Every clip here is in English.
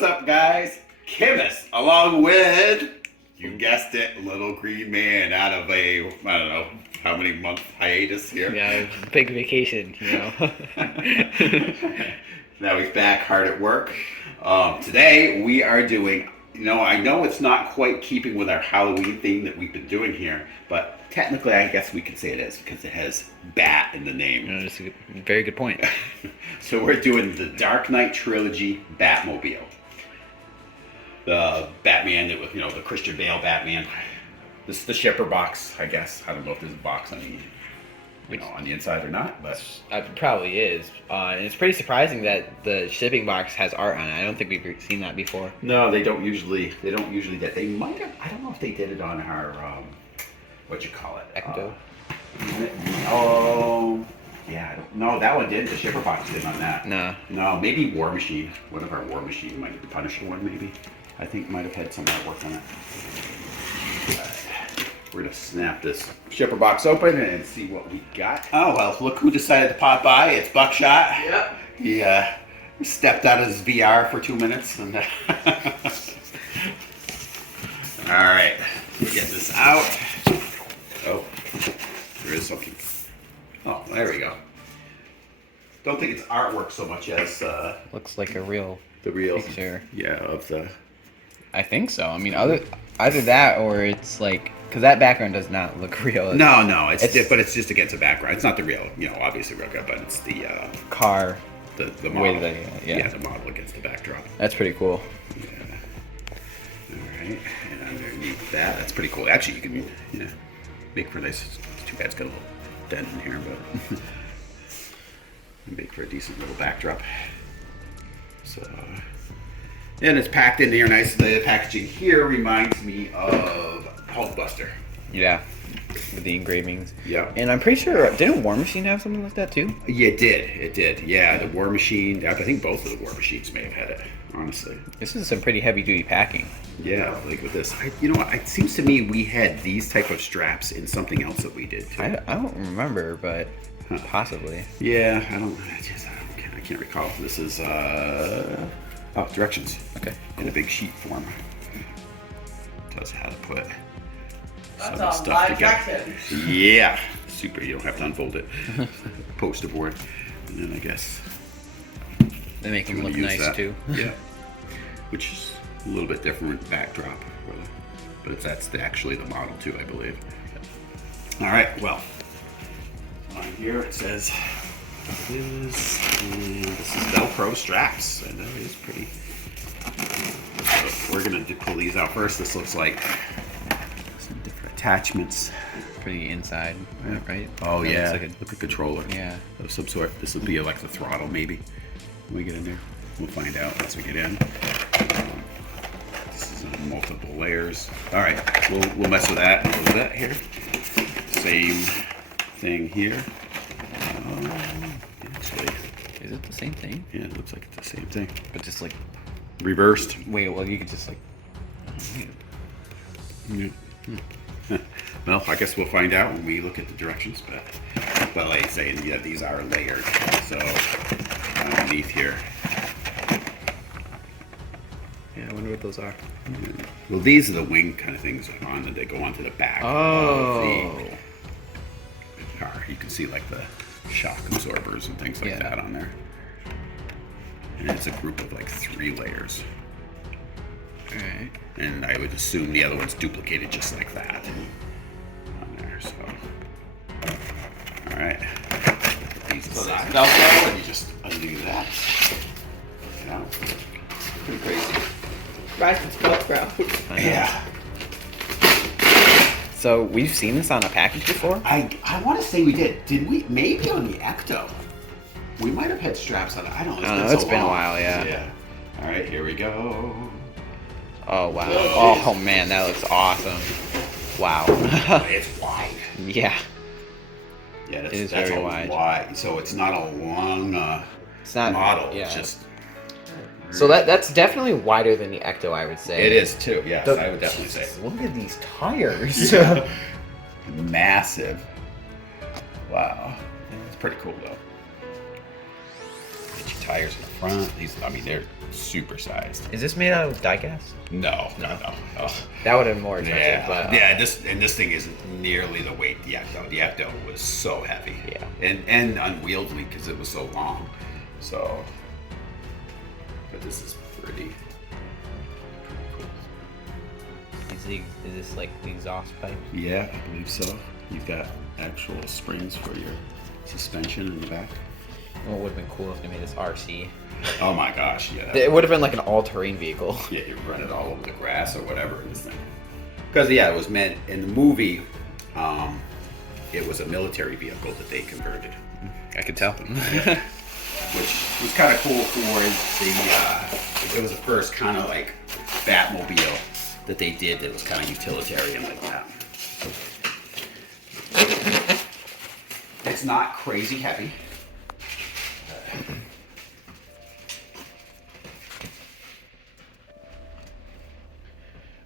What's up, guys? Chemist, along with, you guessed it, Little Green Man out of a, I don't know, how many month hiatus here. Yeah, big vacation, you know. Now he's back hard at work. Today we are doing, I know it's not quite keeping with our Halloween theme that we've been doing here, but technically I guess we could say it is because it has Bat in the name. No, that's a very good point. So we're doing the Dark Knight Trilogy Batmobile. The Batman, that was, the Christian Bale Batman. This is the shipper box, I guess. I don't know if there's a box on on the inside or not, but It probably is. And it's pretty surprising that the shipping box has art on it. I don't think we've seen that before. no, they don't usually. They might have. I don't know if they did it on our what you call it, Ecto. Oh, yeah. No, that one did. The shipper box did on that. No. Maybe War Machine. One of our War Machine might be the Punisher one. Maybe I think might have had some artwork on it. We're gonna snap this shipper box open and see what we got. Oh well, look who decided to pop by. It's Buckshot. Yep. He stepped out of his VR for 2 minutes and. All right, we'll get this out. Oh, there is something. Oh, there we go. Don't think it's artwork so much as Looks like a real picture. Yeah, of the. I think so. I mean, either that or it's like, because that background does not look real. No, but it's just against the background. It's not the real, obviously real good, but it's the car. The model. Yeah, the model against the backdrop. That's pretty cool. Yeah. All right, and underneath that, that's pretty cool. Actually, you can make for nice. It's too bad it's got a little dent in here, but make for a decent little backdrop. So. And it's packed in here nicely. The packaging here reminds me of Hulkbuster. Yeah, with the engravings. Yeah. And I'm pretty sure, didn't War Machine have something like that too? Yeah, it did. Yeah, the War Machine. I think both of the War Machines may have had it, honestly. This is some pretty heavy duty packing. Yeah, like with this. It seems to me we had these type of straps in something else that we did too. I don't remember, but possibly. Yeah, I can't recall. This is, directions. Okay. In a big sheet form. Tells you how to put That's some a stuff live together. Yeah. Super. You don't have to unfold it. Poster board. And then I guess. They make them you look wanna use nice that. too. Yeah. Which is a little bit different backdrop. But that's actually the model too, I believe. All right. Well. On here it says. This is Velcro straps, and that is pretty. So we're gonna pull these out first. This looks like some different attachments For the inside, right? Oh That yeah, looks like with a controller. Yeah. Of some sort. This will be like the throttle, maybe. When we get in there, we'll find out once we get in. This is in multiple layers. All right, we'll mess with that a little bit here. Same thing here. Actually, Is it the same thing? yeah, it looks like it's the same thing. But just like, Reversed. wait, well, you could just like. Well, I guess we'll find out when we look at the directions, but like I say, yeah, these are layered. So underneath here. Yeah, I wonder what those are. Well, these are the wing kind of things that they go onto the back of the car. You can see like the shock absorbers and things like that on there. And it's a group of like 3 layers. Alright. And I would assume the other one's duplicated just like that on there. So, all right. Put these aside. Velcro, and you just undo that. Yeah. Pretty crazy. Right, it's Velcro. Yeah. So we've seen this on a package before? I want to say we did. Did we? Maybe on the Ecto. We might have had straps on it. I don't know. It's been a while, yeah. Yeah. All right, here we go. Oh, wow. Oh, man, that looks awesome. Wow. It's wide. Yeah. Yeah, It is that's very a wide. So it's not a long It's not model. Yeah. It's just. So that's definitely wider than the Ecto, I would say. It is too. Yes, I would definitely say. Look at these tires. Yeah. Massive. Wow. It's pretty cool though. Get your tires in the front. These, I mean, they're super sized. Is this made out of die cast? No. Oh. That would have been more expensive. Yeah, But, yeah. This thing isn't nearly the weight the Ecto. The Ecto was so heavy. Yeah. And unwieldy because it was so long. So, but this is pretty cool. Is this like the exhaust pipe? Yeah, I believe so. You've got actual springs for your suspension in the back. Well, it would have been cool if they made this RC. Oh my gosh, yeah. It would have been like an all-terrain vehicle. Yeah, you run it all over the grass or whatever in this thing. Because yeah, it was meant in the movie. It was a military vehicle that they converted. I could tell. Which was kind of cool for the. It was the first kind of like Batmobile that they did that was kind of utilitarian like that. It's not crazy heavy.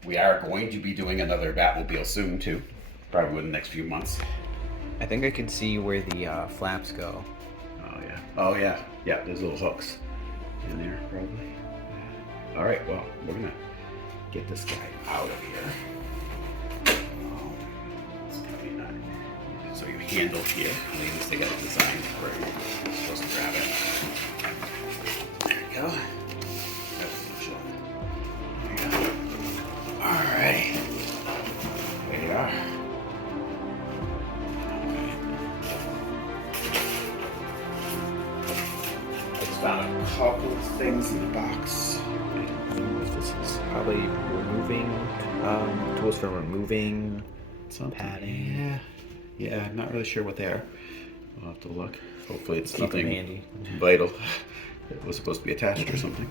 We are going to be doing another Batmobile soon too, probably within the next few months. I think I can see where the flaps go. Oh yeah. Oh yeah. Yeah, there's little hooks in there probably. All right. Well, we're gonna get this guy out of here. It's probably not. So your handle here. At least they got it designed where you're supposed to grab it. There you go. There you go. All right. There you are. Found a couple of things in the box. I don't know if this is Probably removing tools for removing something. padding. Yeah, I'm not really sure what they are. We'll have to look. Hopefully it's Keep 'em nothing handy. vital. It was supposed to be attached or something.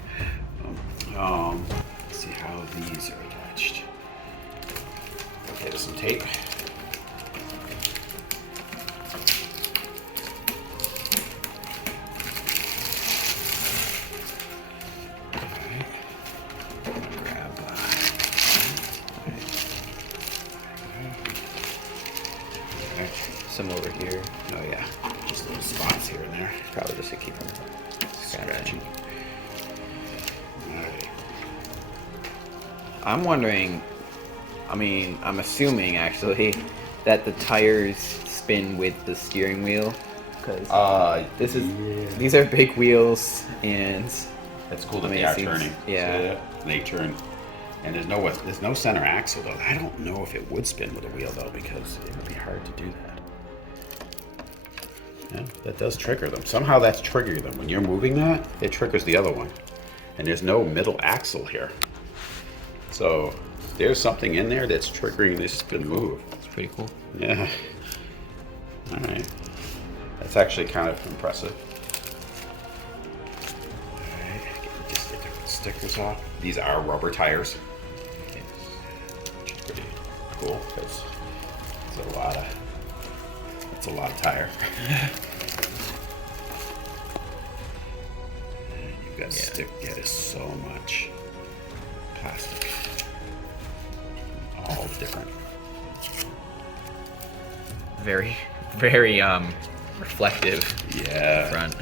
Let's see how these are attached. Okay, there's some tape. Some over here. Oh yeah, just little spots here and there. Probably just to keep them Scratching. Alright. I'm wondering, I'm assuming actually that the tires spin with the steering wheel because these are big wheels and That's cool that I mean, they it are seems- turning. yeah. So, they turn. And there's no center axle though. I don't know if it would spin with a wheel though because it would be hard to do that. Yeah, that does trigger them. Somehow that's triggering them. When you're moving that, it triggers the other one. And there's no middle axle here. So there's something in there that's triggering this spin move. it's pretty cool. Yeah. All right. That's actually kind of impressive. All right. Just get the stickers off. These are rubber tires. Which is pretty cool because it's a lot of tire. And you've got stick. Yeah, there's so much plastic. All the different. Very reflective Yeah. front.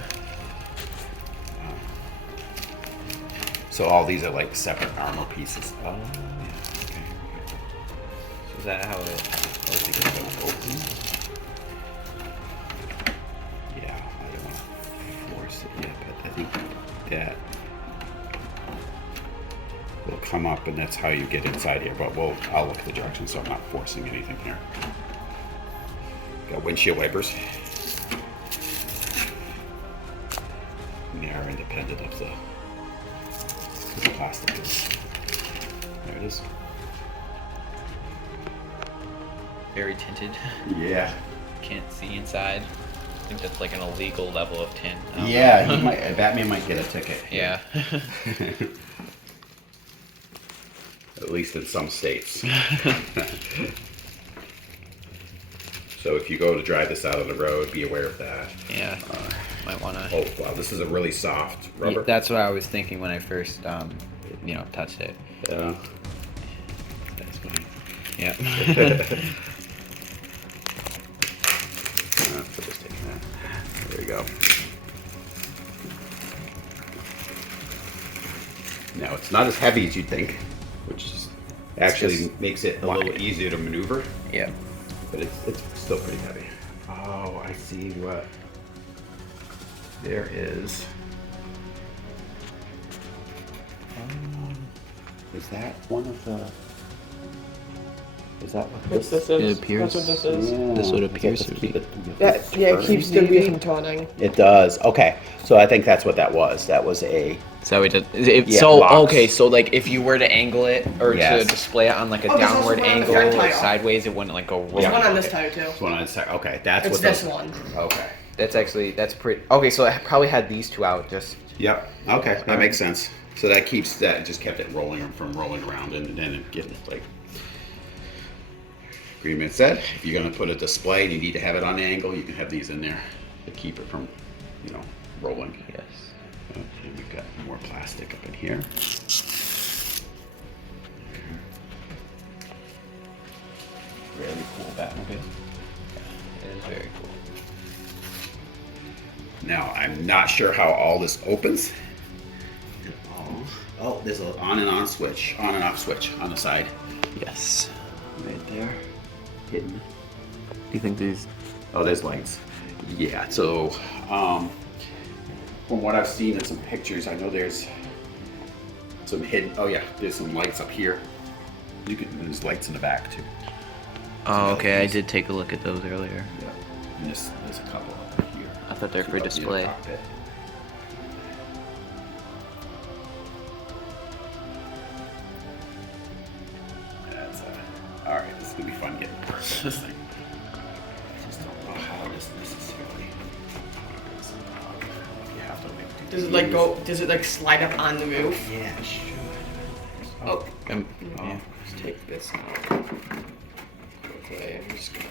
So all these are like separate armor pieces. Oh, yeah. Okay. Is that how it? Let's see if it will open. Yeah, I don't want to force it yet, but I think that will come up, and that's how you get inside here. But I'll look at the directions, so I'm not forcing anything here. Got windshield wipers. And they are independent of the plastic is. There it is. Very tinted. Yeah. Can't see inside. I think that's like an illegal level of tint. Yeah, Batman might get a ticket. Yeah. At least in some states. So if you go to drive this out on the road, be aware of that. Yeah. Might wanna. Oh wow, this is a really soft rubber. That's what I was thinking when I first, touched it. Yeah. That's funny. Yeah. Put this thing in there. There you go. Now it's not as heavy as you'd think, which is actually just makes it a wide. little easier to maneuver, Yeah. but it's still pretty heavy. Oh, I see what there is. Is that one of the? Is that what What's this? this It is? appears. That's what this is. Yeah. That's what it Does appears just to keep be. it- That, yeah, it keeps the wheel from turning. It does. Okay, so I think that's what that was. That was a. So it, Yeah, so box. okay, so like if you were to angle it or Yes. to display it on like a Oh, there's also downward one on the angle front or tire. sideways, it wouldn't like go There's rolling. one on this tire too. One on the side. Okay, that's It's what this those- one. Okay. That's pretty. Okay, so it probably had these two out just. Yep. Okay, that makes sense. So that keeps that just kept it rolling from rolling around and then it getting like. Agreement said, if you're gonna put a display and you need to have it on an angle, you can have these in there to keep it from, rolling. Yes. And we've got more plastic up in here. Really cool Batmobile. It is very cool. Now, I'm not sure how all this opens. Oh, there's an on and on switch, on and off switch on the side. Yes. Right there. Hidden. Do you think these? Oh, there's lights. Yeah, so from what I've seen in some pictures, I know there's some hidden, oh yeah, there's some lights up here. There's lights in the back too. Oh, okay. I LEDs. did take a look at those earlier. Yeah. And there's a couple up here. I thought they were Two for up near the display. cockpit. That's all right. This is gonna be fun getting parts of this thing. I just don't know how this necessarily. You have to like. Does it like go? Does it like slide up on the roof? Yeah, it should. Oh, Yeah. let's take this out. Okay, I'm just gonna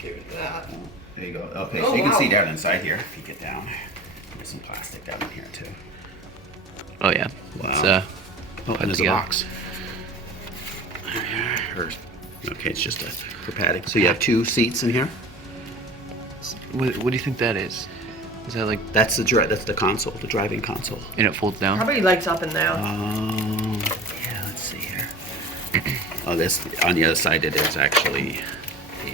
give it that. There you go. Okay, Oh, so you can wow. see down inside here if you get down. There's some plastic down in here too. Oh yeah. Wow. It's, Oh, and there's a together. box. Okay, it's just for padding. So you have two seats in here. What do you think that is? Is that like? That's the console, the driving console. And it folds down. Probably lights up in there. Yeah, let's see here. Oh, this on the other side there's actually a.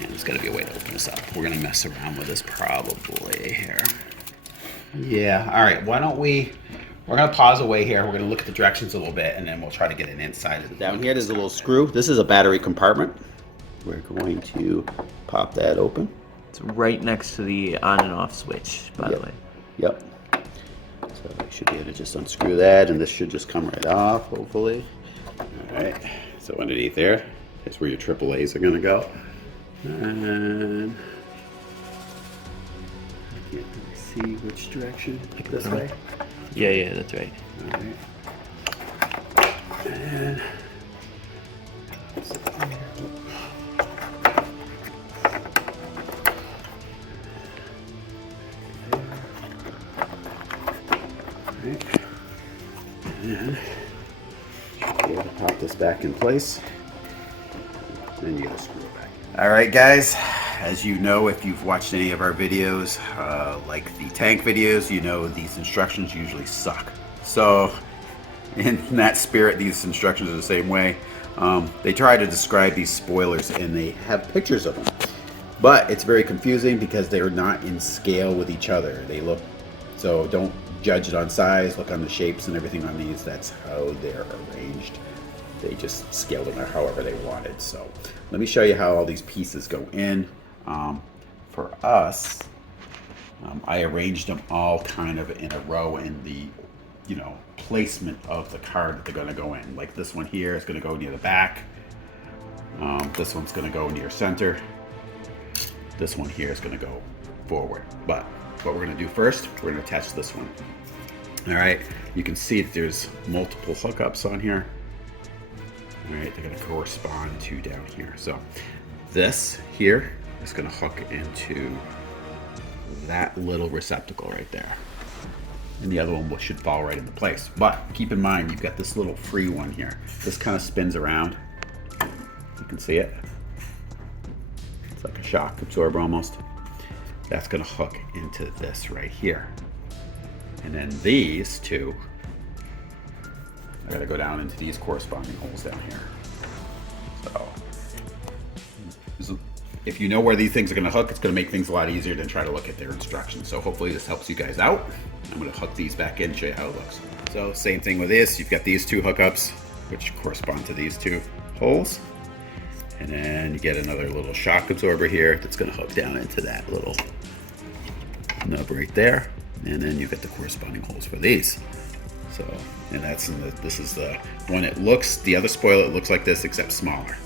Yeah, there's got to be a way to open this up. We're gonna mess around with this probably here. Yeah. All right. Why don't we? We're gonna pause away here. We're gonna look at the directions a little bit, and then we'll try to get an inside of it. Down here, there's a little screw. This is a battery compartment. We're going to pop that open. It's right next to the on and off switch, by the way. Yep. So I should be able to just unscrew that, and this should just come right off, hopefully. All right. So underneath there is where your AAAs are gonna go. And I can't really see which direction. This way. Yeah, that's right. All right. And right. And should be able to pop this back in place. Then you gotta screw it back. All right, guys. As you know, if you've watched any of our videos, like the tank videos, you know these instructions usually suck. So, in that spirit, these instructions are the same way. They try to describe these spoilers, and they have pictures of them. But it's very confusing because they're not in scale with each other. They look, so don't judge it on size, look on the shapes and everything on these. That's how they're arranged. They just scaled them however they wanted. So let me show you how all these pieces go in. For us, I arranged them all kind of in a row in the, placement of the card that they're going to go in. Like this one here is going to go near the back. This one's going to go near center. This one here is going to go forward. But what we're going to do first, we're going to attach this one. All right, you can see that there's multiple hookups on here. All right, they're going to correspond to down here. So this here is going to hook into that little receptacle right there. And the other one should fall right into place. But keep in mind, you've got this little free one here. This kind of spins around. You can see it. It's like a shock absorber almost. That's going to hook into this right here. And then these two are gonna go down into these corresponding holes down here. So if you know where these things are gonna hook, it's gonna make things a lot easier than try to look at their instructions. So hopefully this helps you guys out. I'm gonna hook these back in and show you how it looks. So same thing with this, you've got these two hookups, which correspond to these two holes. And then you get another little shock absorber here that's gonna hook down into that little nub right there. And then you get the corresponding holes for these. So, and that's in the, this is the one that looks, the other spoiler, it looks like this except smaller.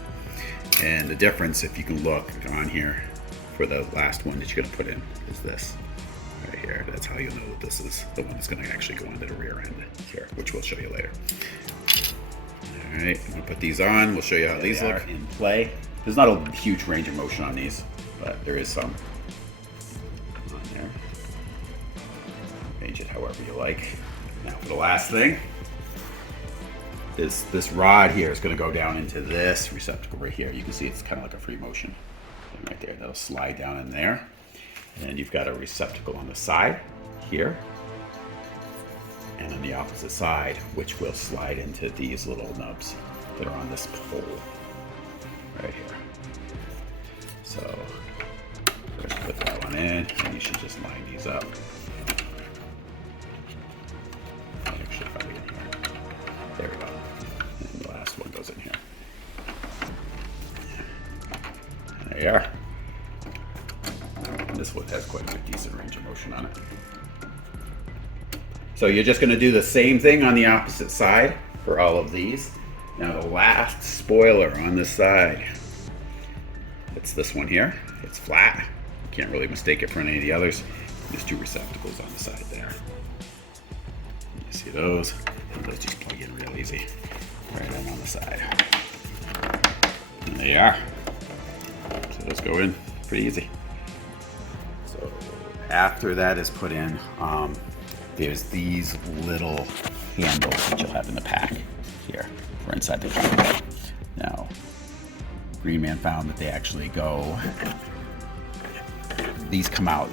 And the difference, if you can look on here, for the last one that you're gonna put in is this right here. That's how you'll know that this is the one that's gonna actually go into the rear end here, which we'll show you later. All right, I'm gonna put these on. We'll show you how these look in play. There's not a huge range of motion on these, but there is some on there. Change it however you like. Now for the last thing, is this rod here is going to go down into this receptacle right here. You can see it's kind of like a free motion thing right there. That'll slide down in there. And then you've got a receptacle on the side here. And on the opposite side, which will slide into these little nubs that are on this pole right here. So first put that one in, and you should just line these up. Actually, if I get in here. There we go. And the last one goes in here. There you are. And this one has quite a decent range of motion on it. So you're just going to do the same thing on the opposite side for all of these. Now the last spoiler on this side, it's this one here. It's flat. You can't really mistake it for any of the others. There's two receptacles on the side there. You see those? And those just plug in real easy. Right in on the side. And there you are. So those go in pretty easy. So after that is put in, there's these little handles that you'll have in the pack here for inside the cockpit. Now, Green Man found that they actually go, these come out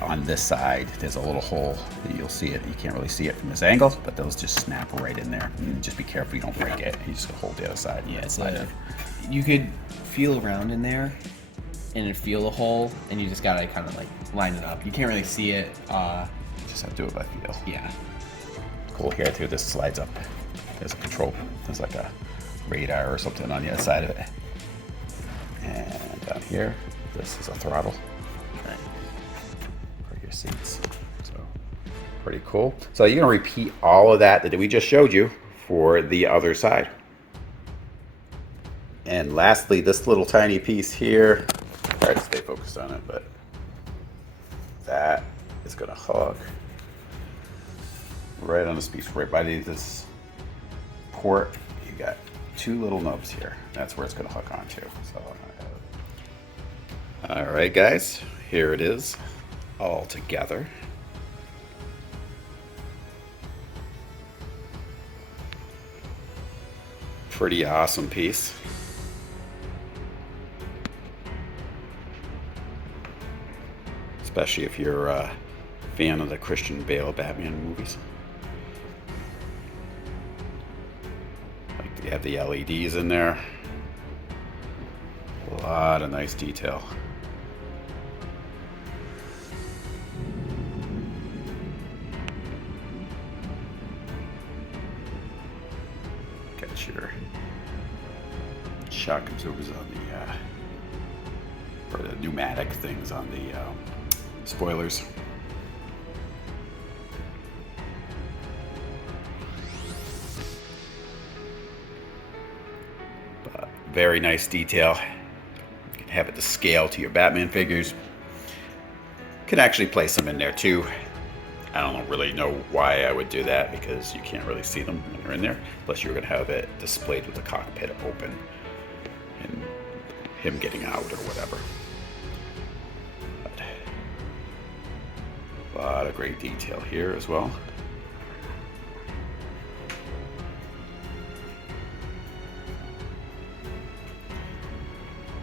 on this side. There's a little hole that you'll see it. You can't really see it from this angle, but those just snap right in there. And just be careful you don't break it. You just hold the other side. Yeah, so you could feel around in there and feel the hole, and you just gotta kind of like line it up. You can't really see it. Just have to do it by feel. Yeah. Cool here too, this slides up. There's a control, there's like a radar or something on the other side of it. And down here, this is a throttle for your seats. So pretty cool. So you're gonna repeat all of that we just showed you for the other side. And lastly, this little tiny piece here, try to stay focused on it, but that is gonna hook right on this piece, right by this port. You got two little nubs here. That's where it's gonna hook onto. So, all right, guys, here it is, all together. Pretty awesome piece. Especially if you're a fan of the Christian Bale Batman movies. Like they have the LEDs in there. A lot of nice detail. Got your shock absorbers on the, or the pneumatic things on the spoilers. But very nice detail. You can have it to scale to your Batman figures. Could actually place them in there too. I don't really know why I would do that, because you can't really see them when they're in there, unless you're going to have it displayed with the cockpit open and him getting out or whatever. But a lot of great detail here as well.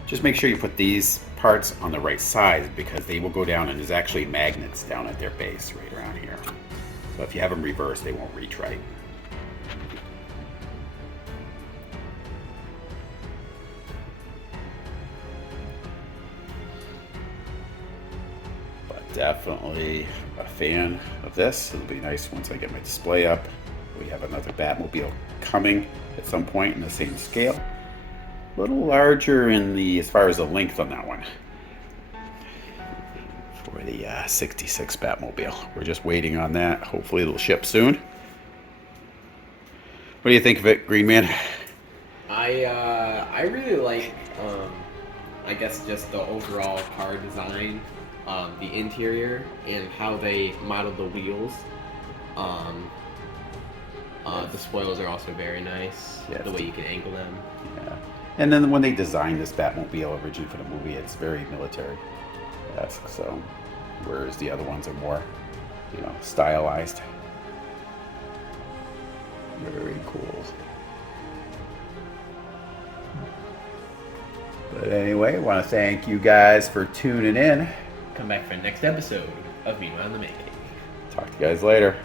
Just make sure you put these parts on the right side, because they will go down, and there's actually magnets down at their base right around here. But if you have them reversed, they won't reach right. But definitely a fan of this. It'll be nice once I get my display up. We have another Batmobile coming at some point in the same scale. A little larger in the, as far as the length on that one. For the 66 Batmobile. We're just waiting on that. Hopefully it'll ship soon. What do you think of it, Green Man? I really like I guess just the overall car design, the interior, and how they modeled the wheels. The spoilers are also very nice. Yes. The way you can angle them. Yeah. And then when they designed this Batmobile originally for the movie, it's very military-esque. So, whereas the other ones are more, you know, stylized. Very cool. But anyway, I want to thank you guys for tuning in. Come back for the next episode of Meanwhile in the Making. Talk to you guys later.